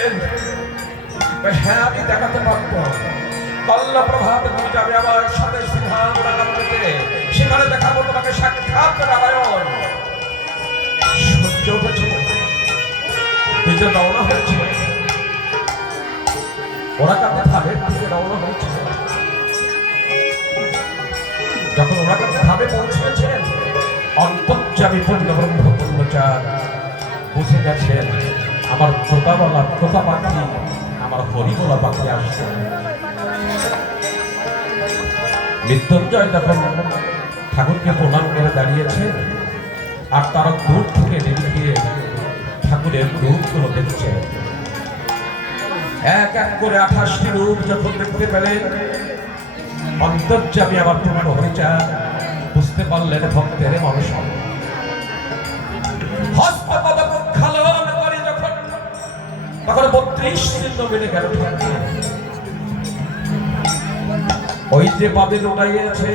বললেন, হ্যাঁ আমি দেখাতে পারবো। কল্লা প্রভাত তুমি যাবে আমার সাথে সিংহাসনে, সেখানে দেখাবো তোমাকে সাক্ষাৎ নারায়ণ। সূর্য উঠেছে, দুজন রওনা হয়েছে, ওরা কাছে ধামের দিকে রওনা হয়েছে। যখন ওরা কাছে ধামে পৌঁছেছেন, অন্তর্যামী পূর্ণব্রহ্ম পূর্ণচার বুঝে গেছেন আমার তোতা পাখি, আমার হরিবলা পাখি আসছে। মৃত্যুঞ্জয় যখন ঠাকুরকে প্রণাম করে দাঁড়িয়েছে, আর তারা দূর থেকে নিরিখে ঠাকুরের রূপগুলো দেখছে। এক এক করে 28টি রূপ যখন দেখতে পেলেন, অন্তর্যামী আমার পূর্ণ হরিচাঁদ বুঝতে পারলেন ভক্তের মানুষ। তখন 32 চিহ্ন মিলে গেল। ওই যে বাদে উড়াইয়াছে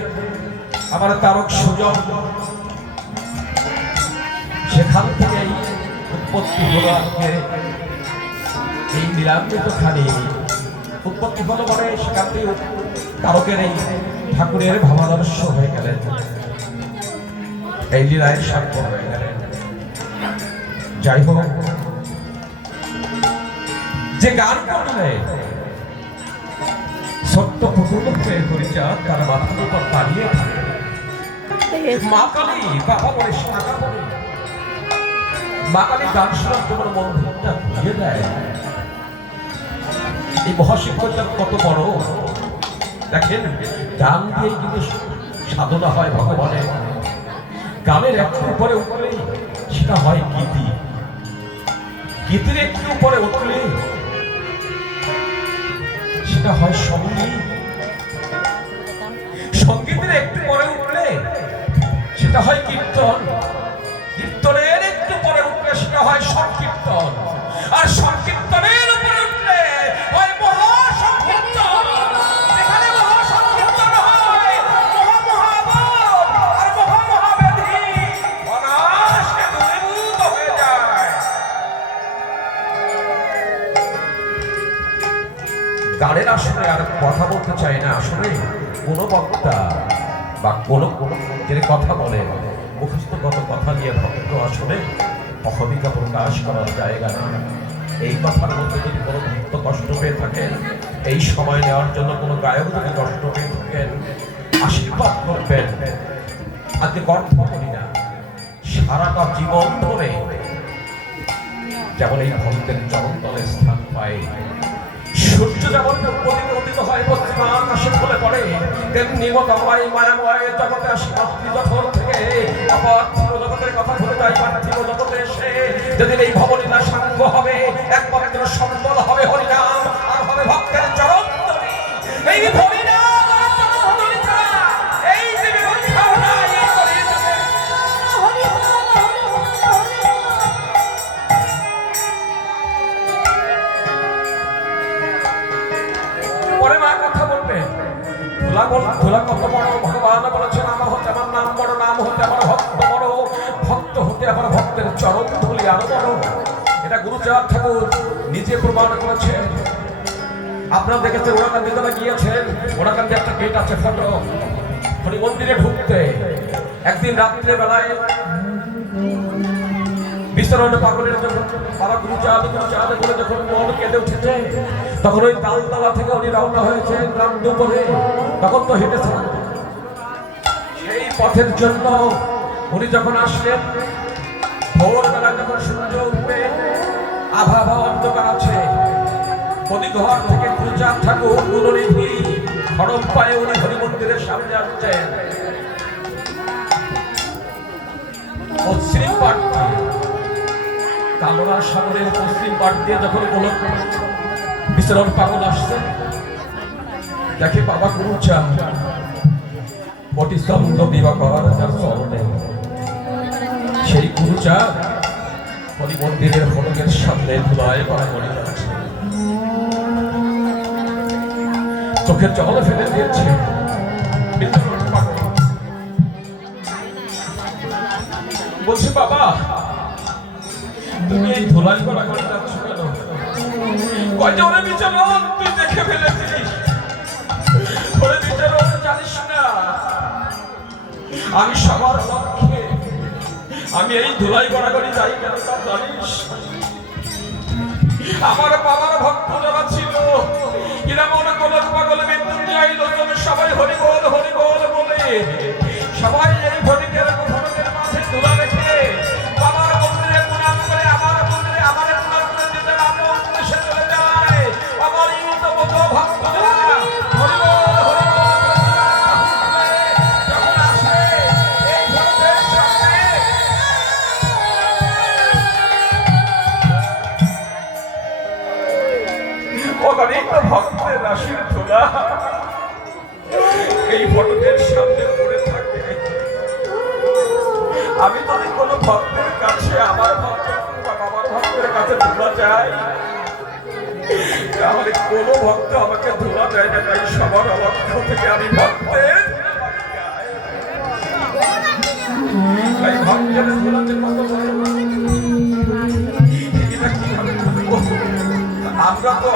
আমার তারক সুজন, সেখান থেকেই উৎপত্তি হলো আজকে এই নীলাম্বিত খানি। উৎপত্তি হলো মানে সেখান থেকে তারকের এই ঠাকুরের ভাবাদর্শ হয়ে গেলেন, এই লীলায় সাক্ষর হয়ে গেলেন। যাই হোক, যে গান করলে সত্য পুতুল হয়ে হরিচাঁদ তার মাথার উপর দাঁড়িয়ে থাকে, মা কালী বাবা বলে শাখা বলে, মা কালী গান শোনার তোমার মন্দিরটা ঘুরিয়ে দেয়। এই মহাশিক্ষকটা কত বড় দেখেন, গান দিয়ে কিন্তু সাধনা হয় ভগবানের। গানের একটু উপরে উঠলে সেটা হয় গীতি, গীতির একটু উপরে উঠলে সেটা হয় সঙ্গীত, সঙ্গীতের একটু পরে উঠলে সেটা হয় কীর্তন, কীর্তনের একটু পরে উঠলে সেটা হয় সংকীর্তন, আর সংকীর্তনের উপরে উঠলে হয় মহাসংকীর্তন। যেখানে মহাসংকীর্তন হয়, মহামহাবল আর মহামহাবেধি অনায়াসে দূরীভূত হয়ে যায়। গানের আসলে আর কথা বলতে চাই না। আসলে কোনো বক্তা বা কোনো যে কথা বলে মুখস্থগত কথা নিয়ে ভক্ত আসলে অহমিকা প্রকাশ করার জায়গা না। এই কথার মধ্যে যদি কোনো ভক্ত কষ্ট পেয়ে থাকেন, এই সময় নেওয়ার জন্য কোনো গায়ক যদি কষ্ট পেয়ে থাকেন, আশীর্বাদ করবেন। আজকে গর্ব করি না, সারাটা জীবন ধরে যেমন এই ভক্তের চরণতলে স্থান পায়, সূর্য যেমন উদিত হয় পশ্চিম আকাশে ফলে পড়ে, তেমনি মতময় মায়াময় জগতে আসি মাতৃ যখন থেকে অপার্থিব জগতের কথা ভুলে যায়। পার্থিব জগতে এসে যেদিন এই ভবলীলা সাঙ্গ হবে, একবারের জন্য সম্বল হবে হরিনাম, আর হবে ভক্তের চরণতলে। এই হরিনাম ধুলা কত বড়, ভগবান বলেছেন আমার হতে আমার নাম বড়, নাম হতে আমার ভক্ত বড়, ভক্ত হতে আমার ভক্তের চরণ ধুলি আরো বড়। এটা গুরুচাঁদ ঠাকুর নিজে প্রমাণ করেছেন। আপনারা দেখেছেন ওরাকান্দি যারা গিয়েছেন, ওরাকান্দি একটা গেট আছে ফটো, হরি মন্দিরে ঢুকতে একদিন রাত্রে বেলায় বিচরণ পাগলের জন্য বাবা গুরুচাঁদ বলে যখন মন কেঁদে উঠেছে, তখন ওই তালতলা থেকে উনি রওনা হয়েছে গ্রাম দুপুরে। তখন তো হেঁটেছেন সেই পথের জন্য। উনি যখন আসলেন ভোরবেলা, যখন সূর্য উঠবে, আভা অন্ধকার আছে, প্রতি ঘর থেকে গুরুচাঁদ ঠাকুর গুরুনিধি খড়ম পায়ে উনি হরি মন্দিরের সামনে আসছেন। পশ্চিম পাট কালোরা সাগরের পশ্চিম পাট দিয়ে যখন কোনো বিচরণ পাগল আসছে, দেখে বাবা গুরুচাঁদ পটিস্তম্ভ দিবাকর যার চরণে, সেই গুরুচাঁদ হরি মন্দিরের ফলকের সামনে ধুলায় করা মনে যাচ্ছে, চোখের জল ফেলে দিয়েছে। বলছে বাবা তুমি এই ধুলাই করা করে যাচ্ছ কেন? ওরে বিচারণ তুই দেখে ফেলেছিস, ওরে বিচারণ জানিস না আমি সবার লক্ষ্যে আমি এই ধুলাই গড়াগড়ি যাই কেন তা জানিস? আমার বাবার ভক্ত যারা ছিল এরা মনে করল পাগল মৃত্যুঞ্জয় লোচন সবাই হরি বল বলে সবাই এই ফটিকের মাঝে ধুলা রেখে বাবার মন্দিরে প্রণাম করে আমার মন্দিরে আমার প্রণাম করে দিতে আমার উদ্দেশ্যে চলে যায়। আমার এই তো ভক্তরা হরি বল যখন আসে এই ফটিকের সামনে অগণিত ভক্তের রাশির ধুলা এই ফটকের সামনে পড়ে থাকে। আমি যদি কোনো ভক্তের কাছে আমার ভক্ত বা বাবার ভক্তের কাছে ধুলা যায় তাহলে কোনো ভক্ত আমাকে ধুলা দেয় না, তাই সবার লক্ষ্য থেকে আমি ভক্তের তাই ভক্তের ধুলাতে কত আমরা তো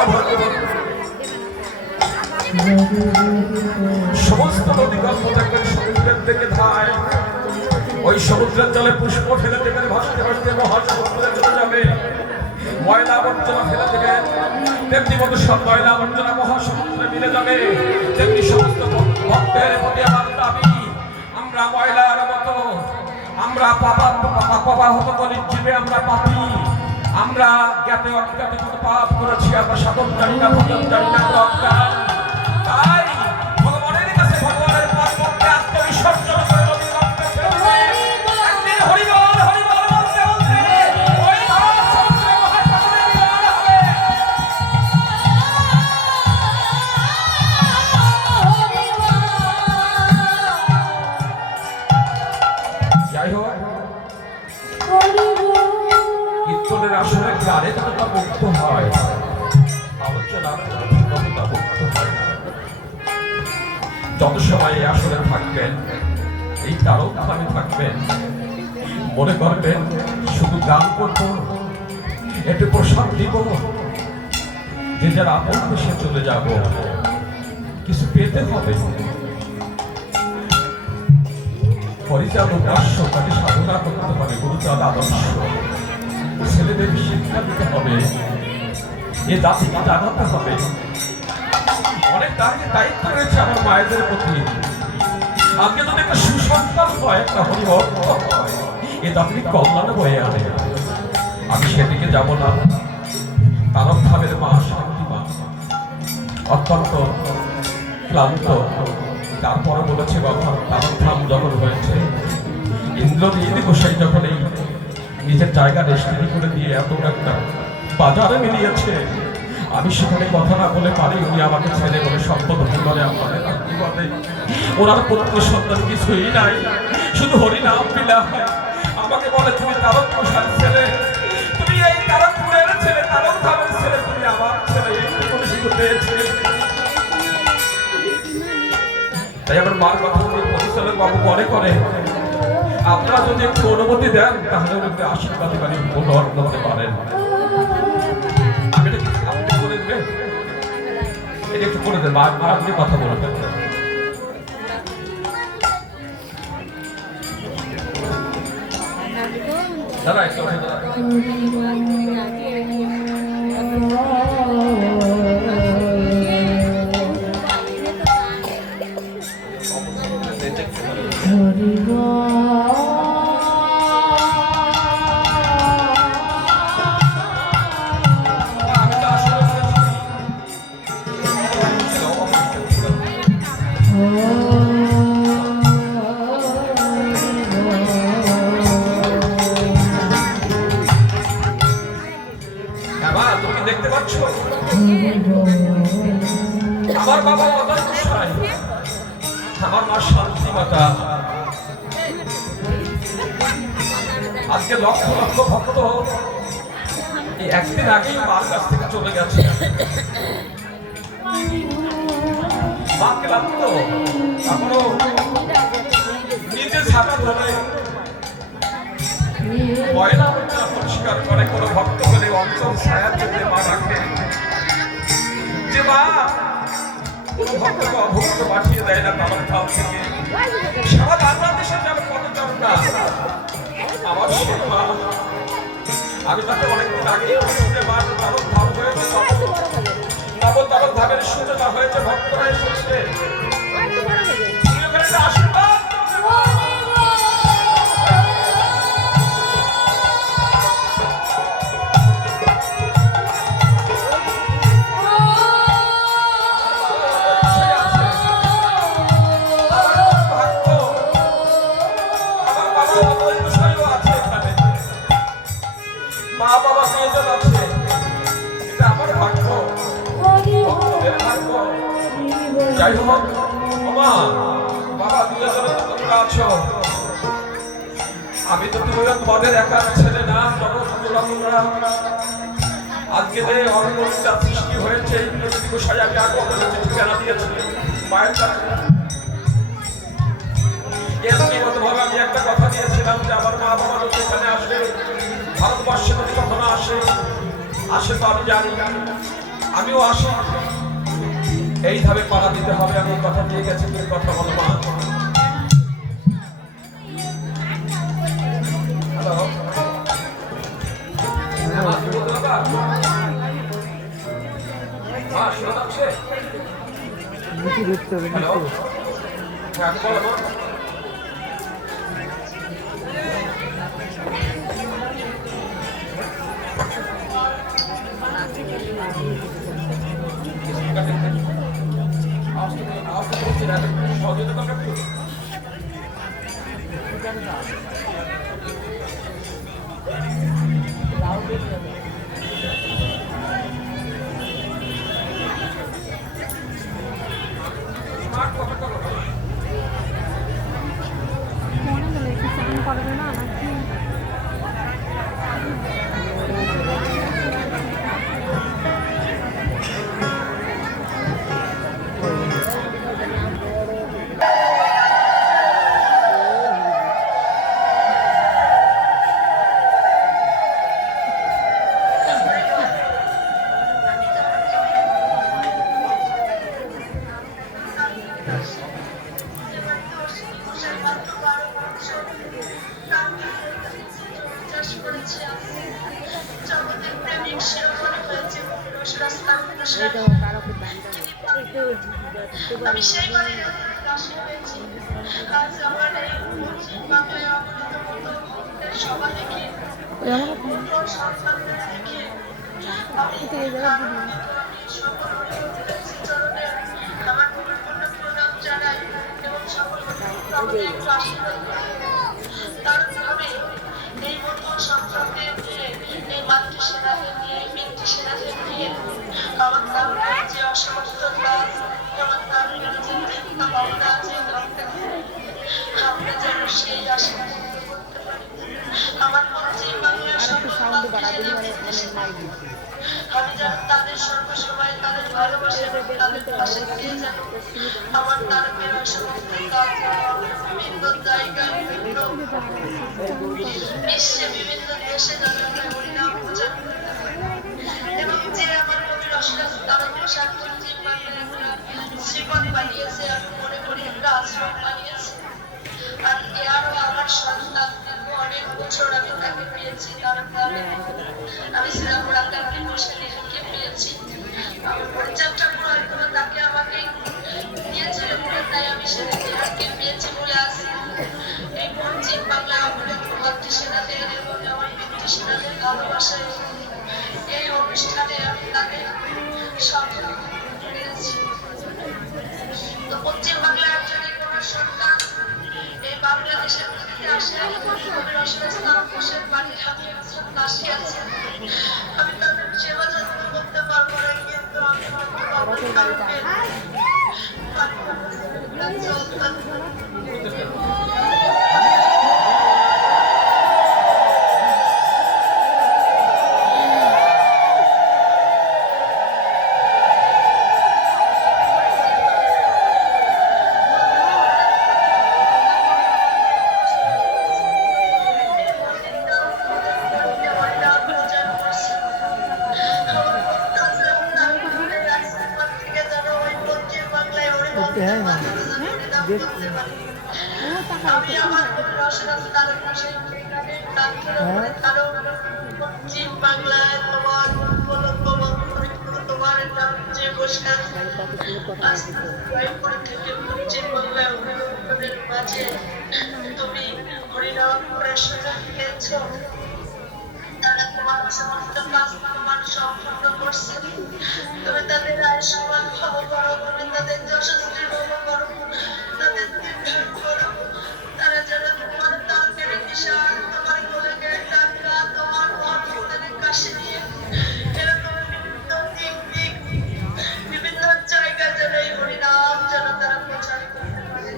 সমস্ত নদী গল্প দেখবেন সমুদ্রের দিকে ধায়, ওই সমুদ্রের জলে পুষ্প ফেলে দেবেন, ভাসতে ভাসতে মহাসমুদ্রে চলে যাবে। ময়লা আবর্জনা ফেলে দেবেন, তেমনি মতো সব ময়লা আবর্জনা মহাসমুদ্রে মিলে যাবে। তেমনি সমস্ত ভক্তের প্রতি আমার দাবি আমরা ময়লার মতো আমরা পাপাহত জীবে আমরা পাপি, আমরা জ্ঞাতে অজ্ঞাতে কত পাপ করেছি, আমরা সাধন জানি না ভজন জানি না অজ্ঞান। তাই ভগবানের কাছে ভগবানের পথ পথে আত্মবিসর্জন করে কীর্তনের আসলে গানে যতটা মুক্ত হয় আলোচনা ততটা মুক্ত হয় না। যত সময় এই আসলে থাকবেন এই তারক ধামে থাকবেন মনে করবেন শুধু গান করবো একটু প্রসাদ দিব যে যারা আপন দেশে চলে যাব কিছু পেতে হবে। পরিচালক আদর্শ তাকে সাধনা করতে হবে, গুরুচাঁদ আদর্শ ছেলেদের শিক্ষা দিতে হবে, এ জাতিকে জানাতে হবে। অনেক দায়িত্ব রয়েছে আমার মায়েদের প্রতি। আজকে যদি একটা সুসন্তান হয় একটা হরিভক্ত হয় এ জাতির কল্যাণে বয়ে আনে। আমি সেদিকে যাব না। তারক ধামের মা শান্তি মা অত্যন্ত ক্লান্ত, তারপরে বলেছে বাবা তারক ধাম যখন হয়েছে ইন্দ্রজিৎ গোসাই যখন এই নিজের জায়গা রেস্ট্রি করে দিয়ে এত একটা বাজারে মিলিয়েছে আমি সেখানে কথা না বলে পারি। উনি আমাকে ছেলে বলে সম্পদ বলে আমাদের বলে ওনার পুত্র সন্তান কিছুই নাই, শুধু হরিনাম লীলা। আমাকে বলে তুমি তারক গোসাইর ছেলে, তুমি এই তারকপুরের ছেলে, তারক ধামের ছেলে, তুমি আমার ছেলে, এইটুকু শুধু পেয়েছে। তাই আমার মার কথা পরিচালক বাবু মনে করে আপনারা যদি একটু অনুমতি দেন তাহলে ওনাকে আশীর্বাদী বাড়ি অনুসরণ করতে পারেন। আমি আপনি করে দেবেন, এটা একটু করে দেন, মা আপনি কথা বলবেন। দাদা একটু দেখতে পাচ্ছ আমার বাবা অদয় গোসাই, আমার মা শান্তি মাতা। আজকে লক্ষ লক্ষ ভক্ত একদিন আগেই মার কাছ থেকে চলে গেছে। মা ক্লান্ত, এখনো নিজে ছাতা ধরে ময়লা পরিষ্কার করে কোনো ভক্ত বলে অঞ্চল ছায়া পেতে মা রাখে। মা কোনো ভক্তকে অভক্ত পাঠিয়ে দেয় না বাবার ধাম থেকে। সারা বাংলাদেশে যাবে কত জনতা আমার সে মা। আমি তাকে অনেকদিন আগে শুনে মা তারক ধাম হয়েছে, তারক ধামের সূচনা হয়েছে, ভক্তরা এসেছে। তুমি ওখানে একটা আশীর্বাদ মা বাবা মেয়েজন আছে, এটা আমার ভাগ্য, ভক্তদের ভাগ্য। যাই হোক মা বাবা দুজনে তো তোমরা আছো, আমি তো তোমাদের একার ছেলে না, তোমরা আজকে যে অরণ্যটা সৃষ্টি হয়েছে এই প্রকৃতি গোসাই আমি আগে আপনাদের ঠিকানা দিয়েছি মায়ের কাছে। এমনিগতভাবে আমি একটা কথা দিয়েছিলাম যে আমার মা বাবা যদি এখানে আসবে, ভারতবর্ষে যদি কখনো আসে তো আমি জানি, আমিও আসি, এইভাবে পাড়া দিতে হবে। আমি কথা দিয়ে গেছি, তুমি কথা বলো মা। হ্যালো, হ্যাঁ বলো। আমি সেইবারে দাসী হয়েছি। আজ আমার এই বাংলায় অবনীত মতো সভা দেখে সন্তানদের দেখে আমি সকল চরণে আমার পরিপূর্ণ প্রণাম জানাই এবং সকল আমাদের একটু আশীর্বাদ করি। তারভাবে এই মতো সন্তানদের নিয়ে, এই মাতৃসেনাদের নিয়ে, এই পিতৃসেনাদের নিয়ে আমার তার যে অসমর্থ কাজ, আমার তার যে চিন্তা ভাবনা আছে, আমরা যেন সেই আশা করতে পারি। আমার পশ্চিম বাংলার আমি যেন তাদের সর্বসময় তাদের ভালোবাসা তাদের পাশে পেয়ে যেন আমার তারকের অসমর্থ কাজ বিভিন্ন জায়গায় বিভিন্ন বিশ্বে বিভিন্ন দেশে যেন আমরা হরিনাম প্রচার করতে পারি। এবং যে আমার কবি রসরাজ তারকের পশ্চিম বাংলায় একটা শ্রীপদ বানিয়েছে, আমি মনে করি একটা আশ্রম বানিয়েছে। আর আরো আমার সন্তান অনেক বছর আমি তাকে পেয়েছি, তার আমি শ্রীরামপুর আকারকে বসে লেখকে পেয়েছি। আমি পরিচর্যা করে তাকে আমাকে দিয়েছিল বলে তাই আমি সেটাকে পেয়েছি বলে আসি। এই পশ্চিম বাংলায় অবনীত মাতৃসেনাদের এবং আমার পিতৃসেনাদের ভালোবাসায় এই অনুষ্ঠানে আমি তাদের সম্মান করেছি। তো পশ্চিম বাংলার যদি কোনো সন্তান এই বাংলাদেশের মধ্যে আসে, কবি রসরাজ তারকের বাড়ির আমি একজন দাসী আছি, আমি তাদের সেবা যত্ন করতে পারবো না, কিন্তু আমি আমি আমার রসরাজ তারকাশে তার কারো পশ্চিম বাংলায় তোমার তোমার নাম যে বসে থেকে পশ্চিম বাংলায় অভিভাবকদের মাঝে তুমি হরিনাম প্রশ্ন দিয়েছ। তারা তোমার সমস্ত কাজ তোমার সম্পূর্ণ করছে। তুমি তাদের আয়ুষ্মান ভালো করো, তুমি তাদের যশস্বী ভালো করো, তাদের দীর্ঘায়ু করো। তারা যেন তোমার তান্ত্রিক কিশোর, তোমার গোলকের টাকা, তোমার মহাপ্রভুদের কাশি নিয়ে এরকম বিভিন্ন জায়গায় যেন এই হরিনাম যেন তারা প্রচার করতে পারে।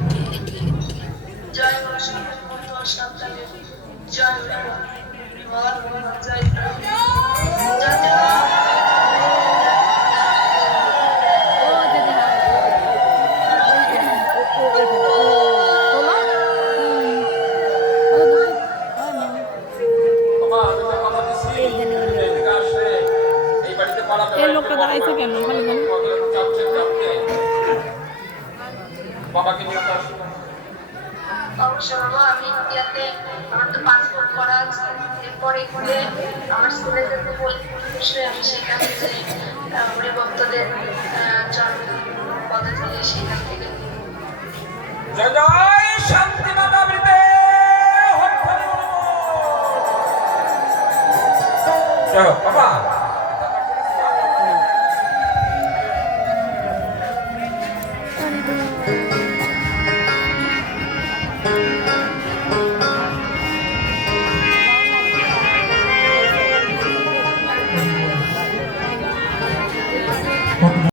জয় অসংখ্য সাবধানে, জয় হরিনাম, জয় জয় জয়। এই লোকটা দাঁড়াইছে কেন খালি খালি? বাবাকে নিয়ে আসো। অবশ্য বাবা, আমি ইন্ডিয়াতে আমার তো পাসপোর্ট করা আছে। এরপরে ঘুরে আমার স্কুলে যেতে বসে আমি সেখানে যে হরিভক্তদের জন্ম পদে থেকে সেখান থেকে জয় জয় শান্তি মাতা বৃতে বাবা।